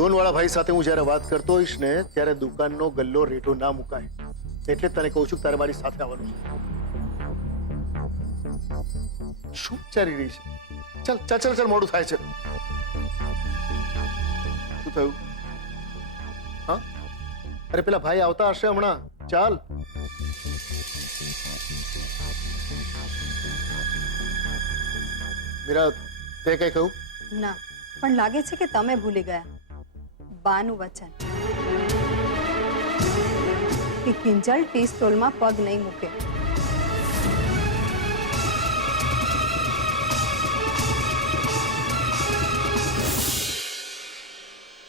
Loan વાળા ભાઈ સાથે હું જ્યારે વાત કરતો હોઈશ ને ત્યારે દુકાનનો ગલ્લો રેટો ના મુકાય, એટલે જ તને કહું છું તારે મારી સાથે આવવાનું છે. શું વિચારી રહી છે? ચાલ ચાલ ચાલ ચાલ, મોડું થાય છે. શું થયું? હા, અરે પેલા ભાઈ આવતા હશે હમણાં. ચાલ. મીરા, તે કઈ કહ્યું? ના, પણ લાગે છે કે તમે ભૂલી ગયા બાનું વચન કે કિંજલ ટી સ્ટોલમાં પગ નહીં મૂકે.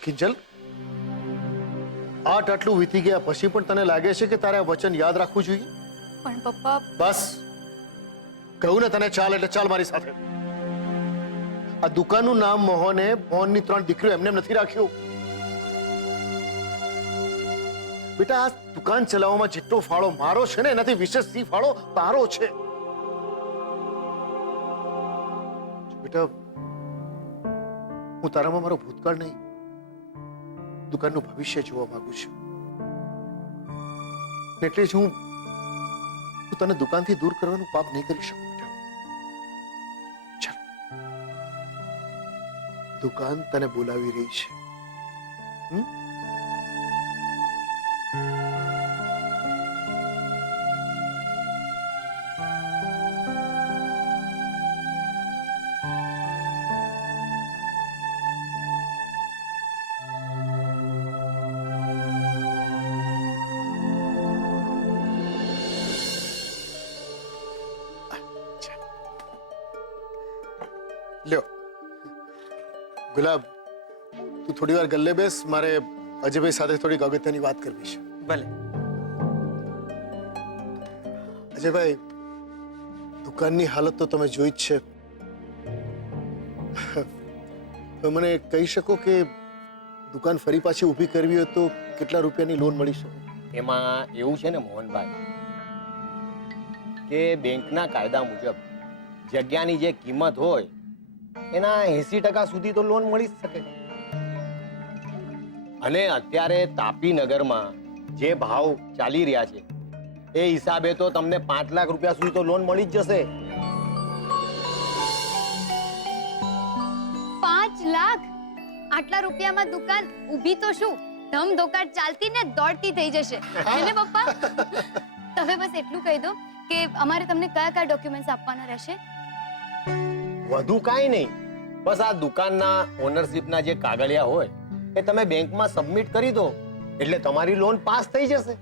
કિંજલ, આટલું વીતી ગયા પછી પણ તને લાગે છે કે તારે આ વચન યાદ રાખવું જોઈએ? પણ પપ્પા, બસ કહું ને તને ચાલ એટલે ચાલ મારી સાથે. આ દુકાનનું નામ મોહને મોહનની 3 દીકરીઓ એમને નથી રાખ્યું. બેટા, આ દુકાન ચલાવવામાં જેટલો ફાળો મારો છે ને એનાથી વિશેષ ફાળો તારો છે. બેટા, હું તારામાં મારો ભૂતકાળ નહીં, દુકાનનું ભવિષ્ય જોવા માંગુ છું. એટલે જ હું તને દુકાનથી દૂર કરવાનું પાપ નહીં કરી શકું. બેટા ચાલ, દુકાન તને બોલાવી રહી છે. લ્યો ગુલાબ, તું થોડી વાર ગલ્લે બેસ, મારે અજયભાઈ સાથે થોડી અગત્યની વાત કરવી છે. ભલે. અજયભાઈ, દુકાનની હાલત તો તમે જોઈ જ છે. મને કહી શકો કે દુકાન ફરી પાછી ઊભી કરવી હોય તો કેટલા રૂપિયાની લોન મળી શકે? એમાં એવું છે ને મોહનભાઈ કે બેંકના કાયદા મુજબ જગ્યાની જે કિંમત હોય એના 80% સુધી તો લોન મળી જ શકે. અને અત્યારે તાપી નગરમાં જે ભાવ ચાલી રહ્યા છે એ હિસાબે તો તમને 5 લાખ રૂપિયા સુધી તો લોન મળી જ જશે. 5 લાખ? આટલા રૂપિયામાં દુકાન ઊભી તો શું, ધમધોકાર ચાલતી ને દોડતી થઈ જશે. ને પપ્પા, તમે બસ એટલું કહી દો કે અમારે તમને કયા કયા ડોક્યુમેન્ટ્સ આપવાના રહેશે? વધુ કાંઈ નહીં, બસ આ દુકાનના ઓનરશિપના જે કાગળિયા હોય એ તમે બેંકમાં સબમિટ કરી દો એટલે તમારી લોન પાસ થઈ જશે.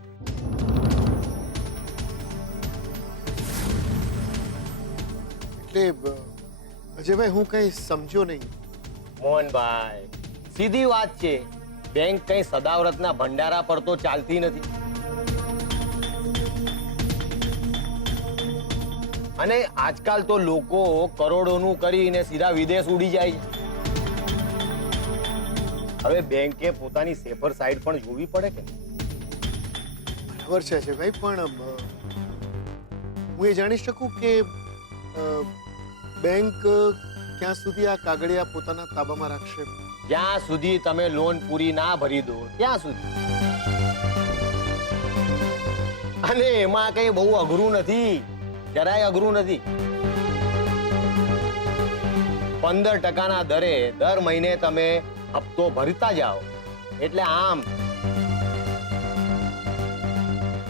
એટલે અજયભાઈ, હું કઈ સમજ્યો નહીં. મોહનભાઈ, સીધી વાત છે, બેંક કઈ સદાવ્રતના ભંડારા પર તો ચાલતી નથી. અને આજકાલ તો લોકો કરોડોનું કરીને સીધા વિદેશ ઉડી જાય છે. હવે બેંકે પોતાની સેફર સાઈડ પણ જોવી પડે કે? બરાબર છે અજયભાઈ, પણ હું એ જાણી શકું કે બેંક ક્યાં સુધી આ કાગળિયા પોતાના તાબામાં રાખશે? જ્યાં સુધી તમે લોન પૂરી ના ભરી દો ત્યાં સુધી. અને એમાં કઈ બહુ અઘરું નથી, જરાય અઘરું નથી. 15% દરે દર મહિને તમે હપ્તો ભરતા જાઓ એટલે આમ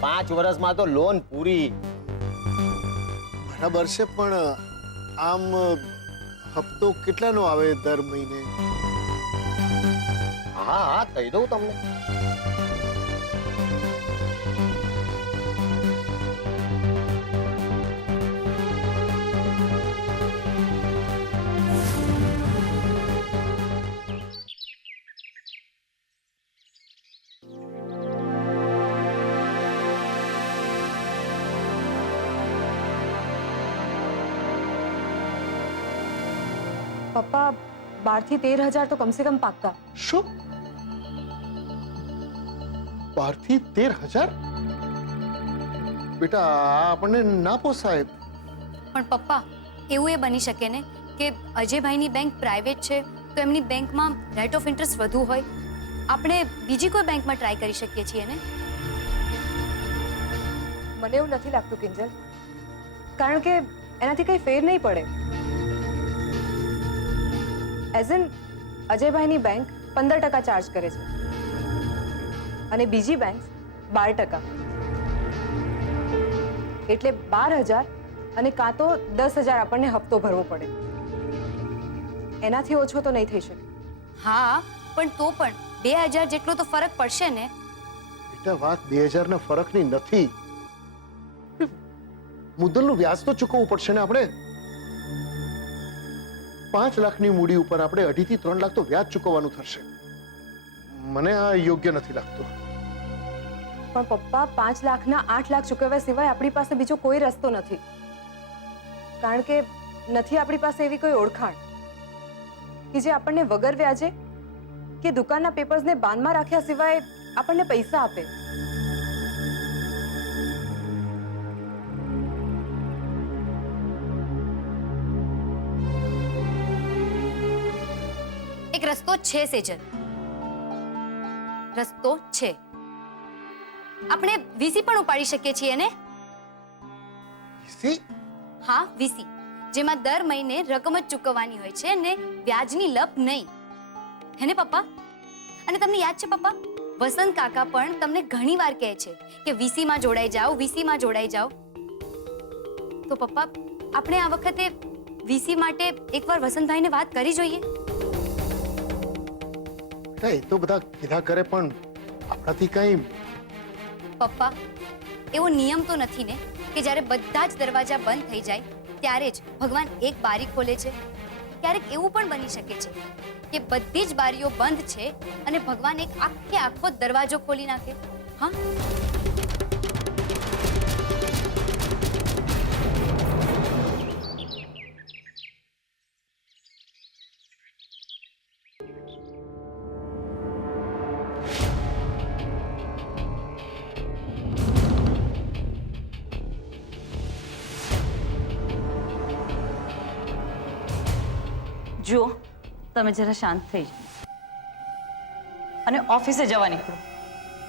5 વર્ષમાં તો લોન પૂરી. બરાબર છે, પણ આમ હપ્તો કેટલાનો આવે દર મહિને? હા હા, કહી દઉં તમને. પપ્પા 12 થી 13,000 તો કમ સે કમ પાક્કા. શું? 12 થી 13,000? બેટા, આ આપણને ના પોસાય. પણ પપ્પા, એવું એ બની શકે ને કે અજયભાઈની બેંક પ્રાઇવેટ છે તો એમની બેંકમાં રેટ ઓફ ઇન્ટરેસ્ટ વધુ હોય, આપણે બીજી કોઈ બેંકમાં ટ્રાય કરી શકીએ છીએ ને? મને એવું નથી લાગતું કિંજલ, કારણ કે એનાથી કંઈ ફેર નહીં પડે. એઝ એન અજયભાઈની બેંક 15% ચાર્જ કરે છે અને બીજી બેંક 12%. એટલે 12,000 અને કાં તો 10,000 આપણને હપ્તો ભરવો પડે. એનાથી ઓછો તો નહીં થઈ શકે. હા, પણ તો પણ 2,000 જેટલો તો ફરક પડશે ને. બેટા, વાત 2000 ના ફરકની નથી. મુદ્દલનું વ્યાજ તો ચૂકવવું પડશે ને આપણે. 5 લાખની મૂડી ઉપર આપણે 2.5 થી 3 લાખ તો વ્યાજ ચૂકવવાનું થશે. મને આ યોગ્ય નથી લાગતું. પણ પપ્પા, 5 લાખના 8 લાખ ચૂકવ્યા સિવાય આપણી પાસે બીજો કોઈ રસ્તો નથી. કારણ કે નથી આપણી પાસે એવી કોઈ ઓળખાણ કે જે આપણને વગર વ્યાજે કે દુકાનના પેપર્સને બાંધમાં રાખ્યા સિવાય આપણને પૈસા આપે. એક રસ્તો છે સેજલ, રસ્તો છે. આપણે વીસી પણ ઉપાડી શકીએ છીએ ને? સી? હા, વીસી, જેમાં દર મહિને રકમ જ ચૂકવવાની હોય છે ને વ્યાજની લપ નહીં. હે ને પપ્પા? અને તમને યાદ છે પપ્પા, વસંત કાકા પણ તમને ઘણીવાર કહે છે કે વીસીમાં જોડાઈ જાઓ, વીસીમાં જોડાઈ જાઓ. તો પપ્પા, આપણે આ વખતે વીસી માટે એકવાર વસંતભાઈને વાત કરી જોઈએ. એ તો બધા કીધા કરે, પણ આપણાથી કઈ. પપ્પા, એવો નિયમ તો નથી ને કે જ્યારે બધા જ દરવાજા બંધ થઈ જાય ત્યારે જ ભગવાન એક બારી ખોલે છે. ક્યારેક એવું પણ બની શકે છે કે બધી જ બારીઓ બંધ છે અને ભગવાન એક આખો દરવાજો ખોલી નાખે. હા, જુઓ, તમે જરા શાંત થઈ જાઓ અને ઓફિસે જવા નીકળો.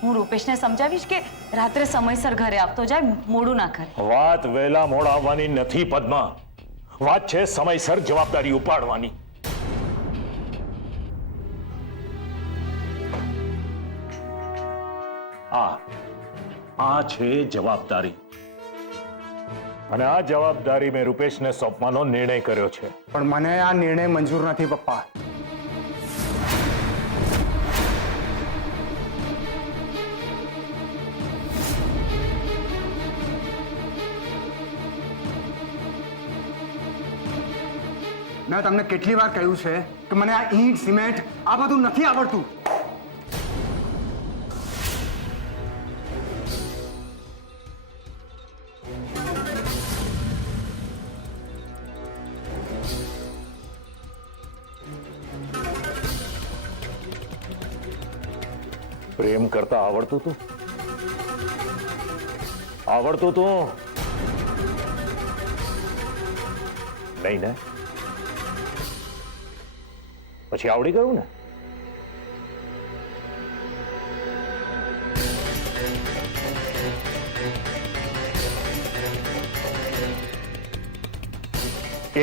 હું રૂપેશને સમજાવીશ કે રાત્રે સમયસર ઘરે આવતો જાય, મોડું ના કરે. વાત વહેલા મોડા આવવાની નથી પદ્મા, વાત છે સમયસર જવાબદારી ઉપાડવાની. આ છે જવાબદારી અને આ જવાબદારી મેં રૂપેશને સોંપવાનો નિર્ણય કર્યો છે. પણ મને આ નિર્ણય મંજૂર નથી પપ્પા. મેં તમને કેટલી વાર કહ્યું છે કે મને આ ઈંટ સિમેન્ટ આ બધું નથી આવડતું. પ્રેમ કરતા આવડતું તું? આવડતું તું નહીં ને? પછી આવડી ગયું ને?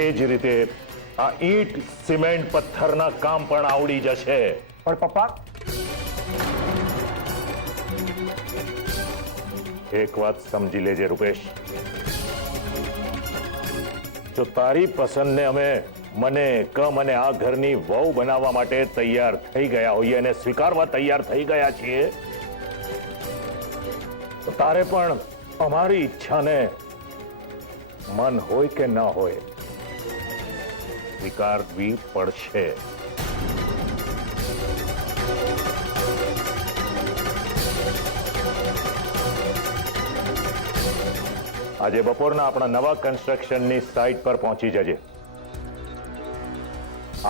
એ જ રીતે આ ઈંટ સિમેન્ટ પથ્થરના કામ પણ આવડી જશે. પણ પપ્પા, એક વાત સમજી લેજે રૂપેશ, જો તારી પસંદને અમે મને આ ઘરની વહુ બનાવવા માટે તૈયાર થઈ ગયા હોઈએ અને સ્વીકારવા તૈયાર થઈ ગયા છીએ, તો તારે પણ અમારી ઈચ્છાને મન હોય કે ન હોય સ્વીકારવી પડશે. આજે બપોરના આપણા નવા કન્સ્ટ્રક્શનની સાઇટ પર પહોંચી જજે.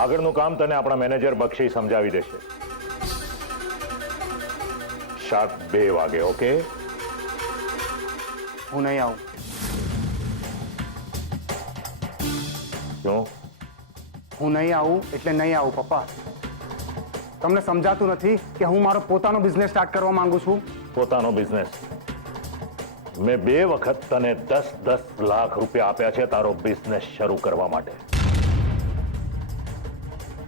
આગળનું કામ તને આપણા મેનેજર બક્ષી સમજાવી દેશે. શાર્પ 2 વાગે. ઓકે? હું નહીં આવું. શું? હું નહીં આવું એટલે નહીં આવું પપ્પા. તમને સમજાતું નથી કે હું મારો પોતાનો બિઝનેસ સ્ટાર્ટ કરવા માંગુ છું? પોતાનો બિઝનેસ? મેં 2 વખત તને 10 લાખ રૂપિયા આપ્યા છે તારો બિઝનેસ શરૂ કરવા માટે,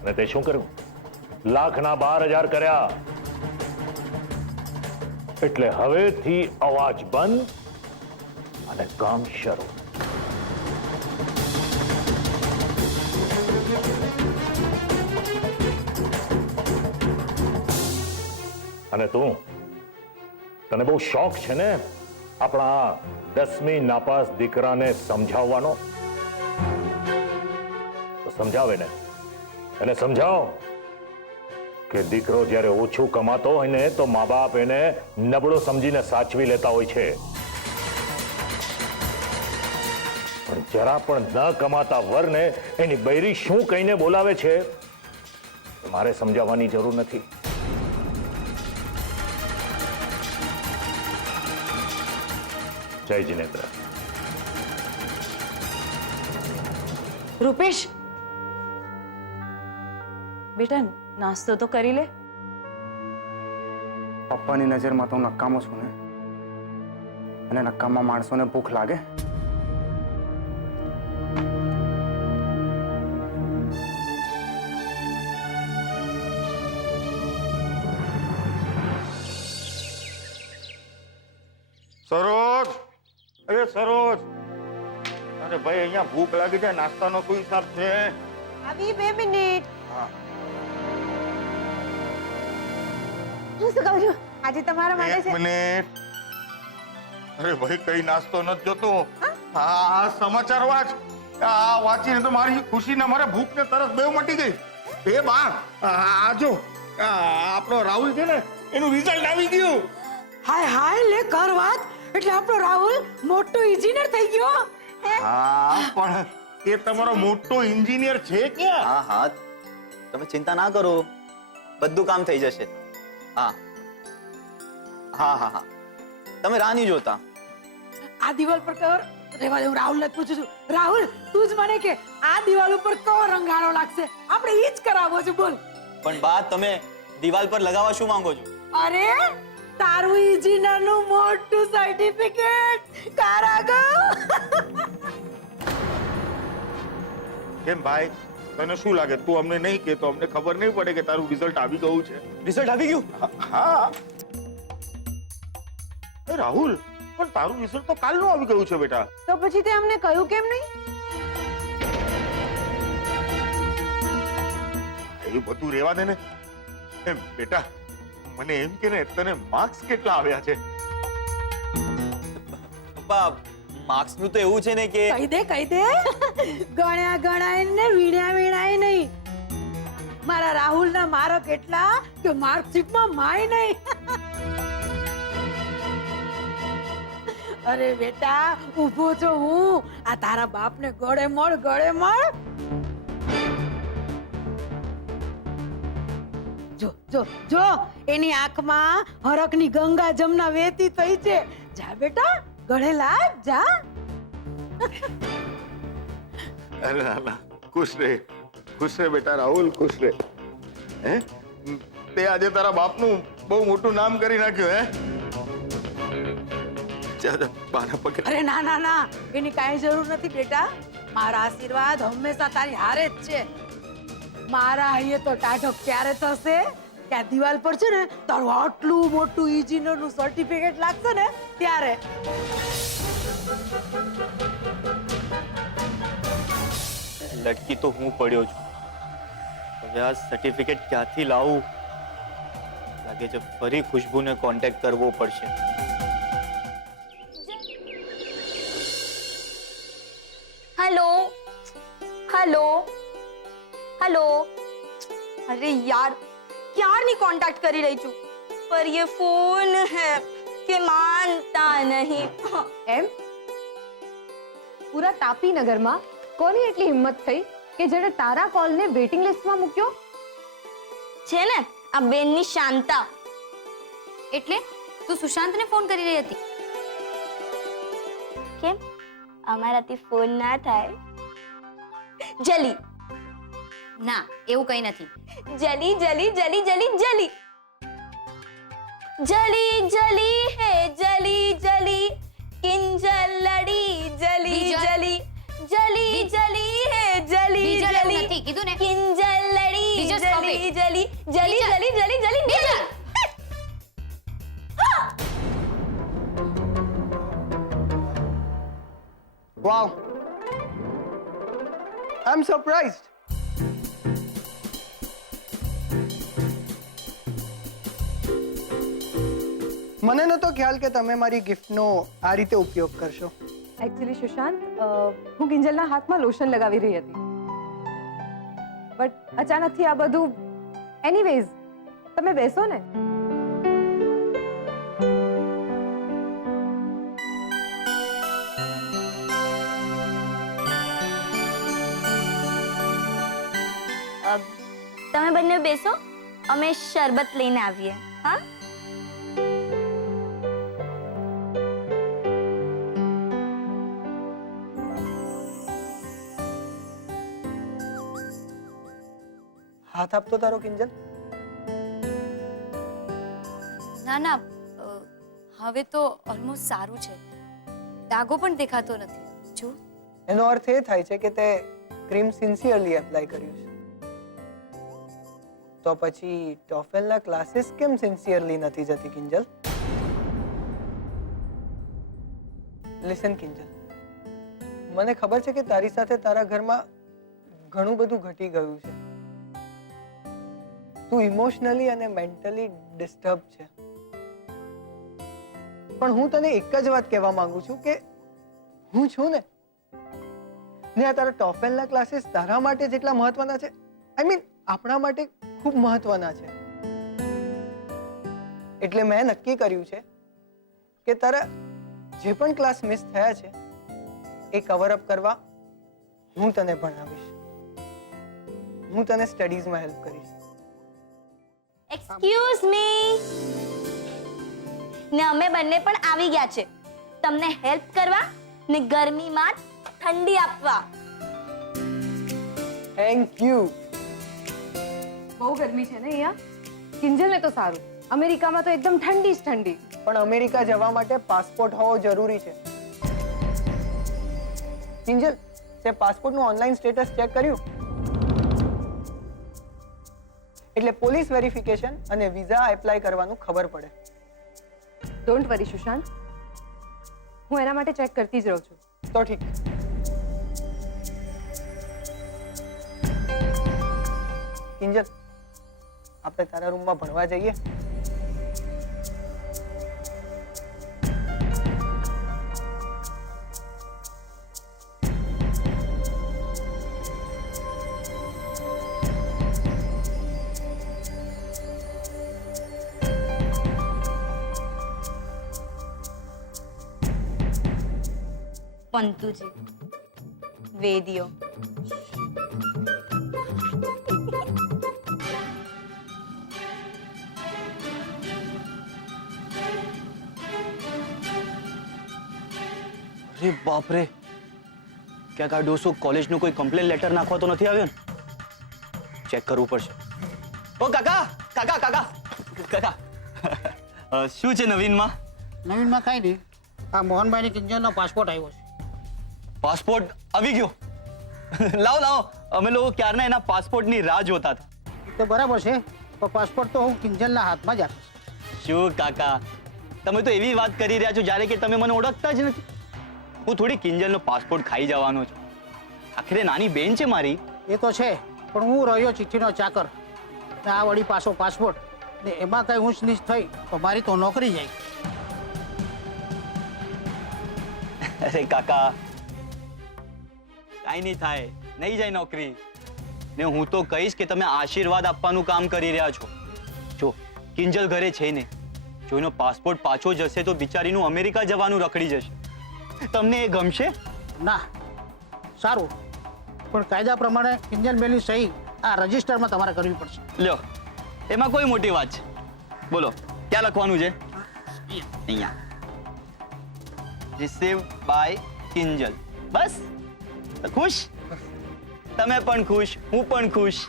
અને તે શું કર્યું? લાખના 12,000 કર્યા. એટલે હવેથી અવાજ બંધ અને કામ શરૂ. અને તું, તને બહુ શોખ છે ને આપણા 10મી નાપાસ દીકરાને સમજાવવાનો? તો સમજાવે ને, એને સમજાવો કે દીકરો જ્યારે ઓછું કમાતો હોય ને તો મા બાપ એને નબળો સમજીને સાચવી લેતા હોય છે, પણ જરા પણ ન કમાતા વરને એની બૈરી શું કહીને બોલાવે છે મારે સમજાવવાની જરૂર નથી. જય જિનેન્દ્ર. રૂપેશ, બેટા નાસ્તો તો કરી લે. પપ્પાની નજરમાં તો હું નકામો છું ને, અને નકામા માણસોને ભૂખ લાગે. સરોજ, અરે સરોજ, અરે ભાઈ અહીંયા ભૂખ લાગી છે, નાસ્તાનો શું હિસાબ છે? આવી 2 મિનિટ. હા. હું શું કહું છું, આજે તમારા માટે એક છે. મિનિટ. અરે ભાઈ કઈ નાસ્તો નથી જોતો. હા, સમાચાર વાંચ. આ વાંચીને તો મારી ખુશીને મારે ભૂખ ને તરસ બેવ મટી ગઈ. એ બા, આ જો આપણો રાહુલ છે ને એનું રિઝલ્ટ આવી ગયું. હાય હાય, લે કર વાત. એટલે આપણો રાહુલ મોટો એન્જિનિયર થઈ ગયો. હા, પણ એ તમારો મોટો એન્જિનિયર છે ક્યાં? હા હા, તમે ચિંતા ના કરો, બધું કામ થઈ જશે. હા હા હા હા, તમે રાહ નહીં જોતા. આ દિવાલ પર કવર રેવા દે, હું રાહુલને જ પૂછું છું. રાહુલ, તું જ મને કે આ દિવાલ ઉપર કયો રંગ હારો લાગશે? આપણે ઈ જ કરાવવો છે, બોલ. પણ બા, તમે દિવાલ પર લગાવવા શું માંગો છો? અરે તારું એન્જિનિયરનું મોટું સર્ટિફિકેટ કારાગર. કેમ ભાઈ, તને શું લાગે તું અમને નહીં કે તો અમને ખબર નહીં પડે કે તારું રિઝલ્ટ આવી ગયું છે? રિઝલ્ટ આવી ગયું? હા. એ રાહુલ, પણ તારું રિઝલ્ટ તો કાલનું આવી ગયું છે બેટા. તો પછી તે અમને કહ્યું કેમ નહીં? એ બધું રહેવા દે ને. એમ બેટા, મને એમ કે ને તને માર્ક્સ કેટલા આવ્યા છે? પપ્પા, માર્ક્સ નું તો એવું છે ને કે કહી દે ગણ્યા ગણાય ને વીણ્યા વીણાય નહીં. મારા રાહુલ ના માર્ક એટલા કે માર્કશીટમાં માય નહીં. અરે બેટા, ઊભો છો હું. આ તારા બાપને ગળે મળ. જો જો જો, એની આંખમાં હરકની ગંગા જમના વહેતી થઈ છે. જા બેટા, ગળે લાગ, જા. અરે ના, ખુશ રહે બેટા રાહુલ, ખુશ રહે. હે, તે આજે તારા બાપનું બહુ મોટું નામ કરી નાખ્યું. હે, ચાલ બાના પકડ. અરે ના ના ના, એની કાંઈ જરૂર નથી બેટા. મારા આશીર્વાદ હંમેશા તારી હારે જ છે. મારા અહીંયા તો ટાઢક ક્યારે થશે કે આ દિવાલ પર છે ને તારું આટલું મોટું એન્જિનિયરનું સર્ટિફિકેટ લાગશે ને ત્યારે. લટકી તો હું પડ્યો છું. હવે આ સર્ટિફિકેટ ક્યાંથી લાવું? લાગે છે ફરી ખુશ્બુને કોન્ટેક્ટ કરવો પડશે. हेलो हेलो हेलो अरे यार क्यारनी कांटेक्ट करी रही छू पर ये फोन है कि मानता नहीं. એમ પૂરા તાપીનગરમાં કોની એટલી હિંમત થઈ કે જેણે તારા કોલને વેઇટિંગ લિસ્ટમાં મૂક્યો? છે ને આ બેનની શાંતા. એટલે તું સુશાંતને ફોન કરી રહી હતી? કેમ અમારાથી ફોન ના થાય? જલી ના, એવું કઈ નથી. जली जली जली जली जली जली जली है जली जली किंजल लड़ी जली બીજલ. जली जली जली है जली બીજલ એવું जली નથી કીધું ને. किंजल लड़ी બીજલ, stop जली it. जली जली બીજલ. जली जली जली બીજલ. Wow. I'm surprised. મને નહોતો ખ્યાલ કે તમે મારી ગિફ્ટનો આ રીતે ઉપયોગ કરશો. એકચ્યુઅલી સુશાંત હું કિંજલના હાથમાં લોશન લગાવી રહી હતી બટ અચાનકથી આ બધું એનીવેઝ તમે બેસો ને. તમે બંને બેસો અમે શરબત લઈને આવીએ હા હાથ આપતો તારો કિંજલ. ના ના હવે તો ઓલમોસ્ટ સારું છે. ડાઘો પણ દેખાતો નથી. જો એનો અર્થ એ થાય છે કે તે ક્રીમ સિન્સિયરલી એપ્લાય કર્યું છે. તો પછી ટોફેલના ક્લાસીસ કેમ સિન્સિયરલી નથી જતી કિંજલ? લિસન કિંજલ, મને ખબર છે કે તારી સાથે તારા ઘરમાં ઘણું બધું ઘટી ગયું છે. તું ઇમોશનલી અને મેન્ટલી ડિસ્ટર્બ છે. પણ હું તને એક જ વાત કહેવા માંગુ છું કે હું છું ને આ તારા ટોફેલના ક્લાસીસ તારા માટે જેટલા મહત્વના છે, આઈ મીન આપણા માટે ખૂબ મહત્વના છે. એટલે મેં નક્કી કર્યું છે કે તારા જે પણ ક્લાસ મિસ થયા છે એ કવર અપ કરવા હું તને ભણાવીશ. હું તને સ્ટડીઝમાં હેલ્પ કરીશ. એક્સક્યુઝ મી ને અમે બંને પણ આવી ગયા છે તમને હેલ્પ કરવા ને ગરમીમાં ઠંડી આપવા. Thank you. બહુ ગરમી છે ને અહીંયા. કિંજલને તો સારું, અમેરિકામાં તો એકદમ ઠંડી જ ઠંડી. પણ અમેરિકા જવા માટે પાસપોર્ટ હોવો જરૂરી છે. કિંજલ, તે પાસપોર્ટનું ઓનલાઈન સ્ટેટસ ચેક કર્યું? એટલે પોલીસ વેરિફિકેશન અને વિઝા એપ્લાય કરવાનું ખબર પડે. ડોન્ટ વરી સુશાંત, હું એના માટે ચેક કરતી જ રહું છું. તો ઠીક. કિંજલ, આપણે તારા રૂમમાં ભણવા જઈએ. પંતુજી વેદિયો અરે બાપ રે, ક્યાંક આ ડોસો કોલેજનો કોઈ કમ્પ્લેન લેટર નાખવા તો નથી આવ્યો ને? ચેક કરવું પડશે. ઓ કાકા કાકા કાકા કાકા શું છે નવીનમાં? નવીનમાં કાંઈ નહીં. આ મોહનભાઈની કિંજલનો પાસપોર્ટ આવ્યો છે. પાસપોર્ટ આવી ગયો? લાવો લાવો, અમે લોકો ક્યારના એના પાસપોર્ટની રાહ જોતા હતા. એ તો બરાબર છે, પણ પાસપોર્ટ તો હું કિંજલના હાથમાં જ આપીશ. શું કાકા, તમે તો એવી વાત કરી રહ્યા છો જ્યારે કે તમે મને ઓળખતા જ નથી. હું થોડી કિંજલનો પાસપોર્ટ ખાઈ જવાનો છું. આખરે નાની બેન છે મારી. એ તો છે, પણ હું રહ્યો ચિઠ્ઠીનો ચાકર. ને આ વળી પાછો પાસપોર્ટ ને એમાં કઈ ઊંચ નીચ થઈ તો મારી તો નોકરી જાય. અરે કાકા, કાંઈ નહીં થાય, નહીં જાય નોકરી. ને હું તો કહીશ કે તમે આશીર્વાદ આપવાનું કામ કરી રહ્યા છો. જો કિંજલ ઘરે છે ને, જો એનો પાસપોર્ટ પાછો જશે તો બિચારીનું અમેરિકા જવાનું રખડી જશે. તમને એ ગમશે? ના, સારું, પણ કાયદા પ્રમાણે કિંજલ બેનની સહી આ રજિસ્ટરમાં તમારે કરવી પડશે. લ્યો, એમાં કોઈ મોટી વાત છે. બોલો ક્યાં લખવાનું છે? અહીંયા. Receive by Kinjal. બસ ખુશ? તમે પણ ખુશ, હું પણ ખુશ.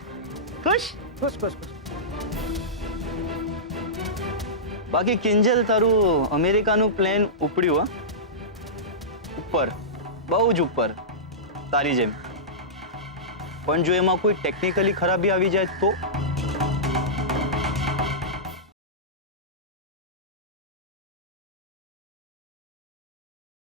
ખુશ? ખુશ ખુશ ખુશ. બાકી કિંજલ તારું અમેરિકાનું પ્લેન ઉપડ્યું હા ઉપર બહુ જ ઉપર તારી જેમ પણ જો એમાં કોઈ ટેકનિકલી ખરાબી આવી જાય તો